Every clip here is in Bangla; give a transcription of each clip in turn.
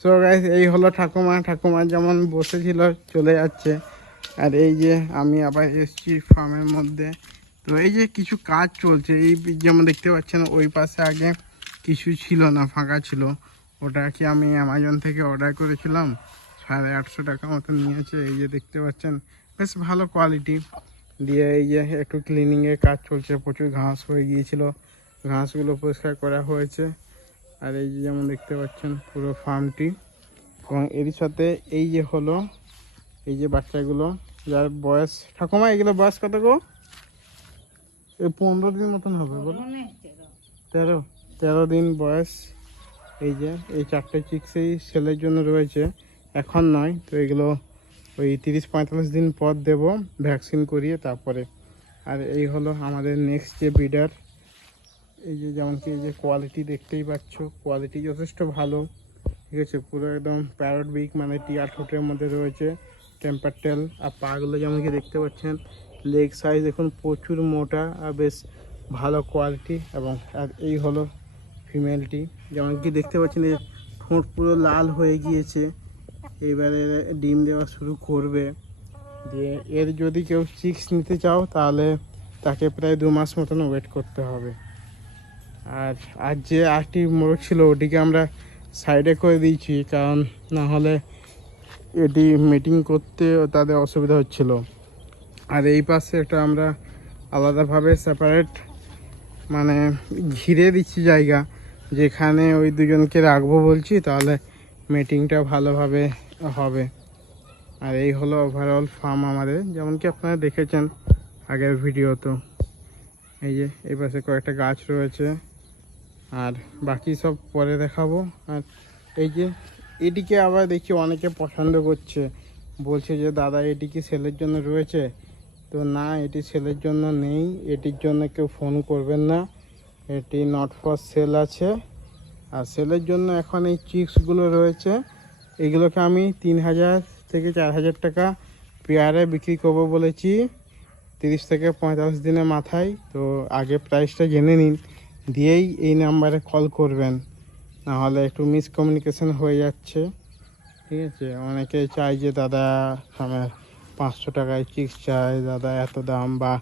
সো গাইস এই হলো ঠাকুমা যেমন বসেছিল চলে যাচ্ছে। আর এই যে আমি আবার এসেছি ফার্মের মধ্যে। তো এই যে কিছু কাজ চলছে, এই যেমন দেখতে পাচ্ছেন ওই পাশে আগে কিছু ছিল না, ফাঁকা ছিল। ওটা কি আমি অ্যামাজন থেকে অর্ডার করেছিলাম, 850 টাকা মতো নিয়েছে। এই যে দেখতে পাচ্ছেন বেশ ভালো কোয়ালিটি দিয়ে। এই যে একটু ক্লিনিংয়ের কাজ চলছে, প্রচুর ঘাস হয়ে গিয়েছিল, ঘাসগুলো পরিষ্কার করা হয়েছে। আর এই যে যেমন দেখতে পাচ্ছেন পুরো ফার্মটি, এবং এর সাথে এই যে হলো এই যে বাচ্চাগুলো যার বয়স, ঠাকুমা এগুলো বয়স কত গো? এই 15 দিন মতন হবে বলো, 13 দিন বয়স। এই যে এই 4টে চিক্সই সেলের জন্য রয়েছে, এখন নয়। তো এগুলো ওই 30-45 দিন পর দেব ভ্যাকসিন করিয়ে তারপরে। আর এই হলো আমাদের নেক্সট যে ব্রিডার। এই যে যেমন কি এই যে কোয়ালিটি দেখতেই পাচ্ছ, কোয়ালিটি যথেষ্ট ভালো, ঠিক আছে। পুরো একদম প্যারট বিক মানে টিয়ার ঠোঁটের মধ্যে রয়েছে, টেম্পার টেল। আর পাগুলো যেমন কি দেখতে পাচ্ছেন, লেগ সাইজ দেখুন প্রচুর মোটা আর বেশ ভালো কোয়ালিটি। এবং আর এই হলো ফিমেলটি, যেমন কি দেখতে পাচ্ছেন এই ঠোঁট পুরো লাল হয়ে গিয়েছে, এবারে ডিম দেওয়া শুরু করবে। দিয়ে এর যদি কেউ চিক্স নিতে চাও তাহলে তাকে প্রায় 2 মাস মতন ওয়েট করতে হবে। আর আর যে আটটি মোরগ ছিল ওটিকে আমরা সাইডে করে দিয়েছি, কারণ না হলে এটি মিটিং করতে তাদের অসুবিধা হচ্ছিল। আর এই পাশে একটা আমরা আলাদাভাবে সেপারেট মানে ঘিরে দিচ্ছি জায়গা, যেখানে ওই দুজনকে রাখবো বলছি, তাহলে মিটিংটা ভালোভাবে হবে। আর এই হলো ওভারঅল ফার্ম আমাদের, যেমন কি আপনারা দেখেছেন আগের ভিডিও। তো এই যে এই পাশে কয়েকটা গাছ রয়েছে, আর বাকি সব পরে দেখাবো। আর এই যে এটিকে আবার দেখি অনেকে পছন্দ করছে, বলছে যে দাদা এটি কি সেলের জন্য রয়েছে? তো না, এটি সেলের জন্য নেই, এটির জন্য কেউ ফোন করবেন না, এটি নট ফর সেল আছে। আর সেলের জন্য এখন এই চিক্সগুলো রয়েছে, এগুলোকে আমি 3000 থেকে 4000 টাকা পেয়ারে বিক্রি করবো বলেছি 30 থেকে 45 দিনের মাথায়। তো আগে প্রাইসটা জেনে নিন, দিয়েই এই নাম্বারে কল করবেন, নাহলে একটু মিসকমিউনিকেশন হয়ে যাচ্ছে, ঠিক আছে। অনেকে চায় যে দাদা আমার 500 টাকায় চিক্স চাই, দাদা এত দাম, বা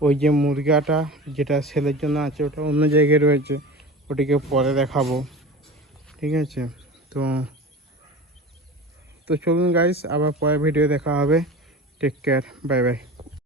ওই যে মুরগাটা যেটা সেলের জন্য আছে ওটা অন্য জায়গায় রয়েছে, ওটিকে পরে দেখাবো, ঠিক আছে। তো তো চলুন গাইস, আবার পরে ভিডিও দেখা হবে। Take care, bye by.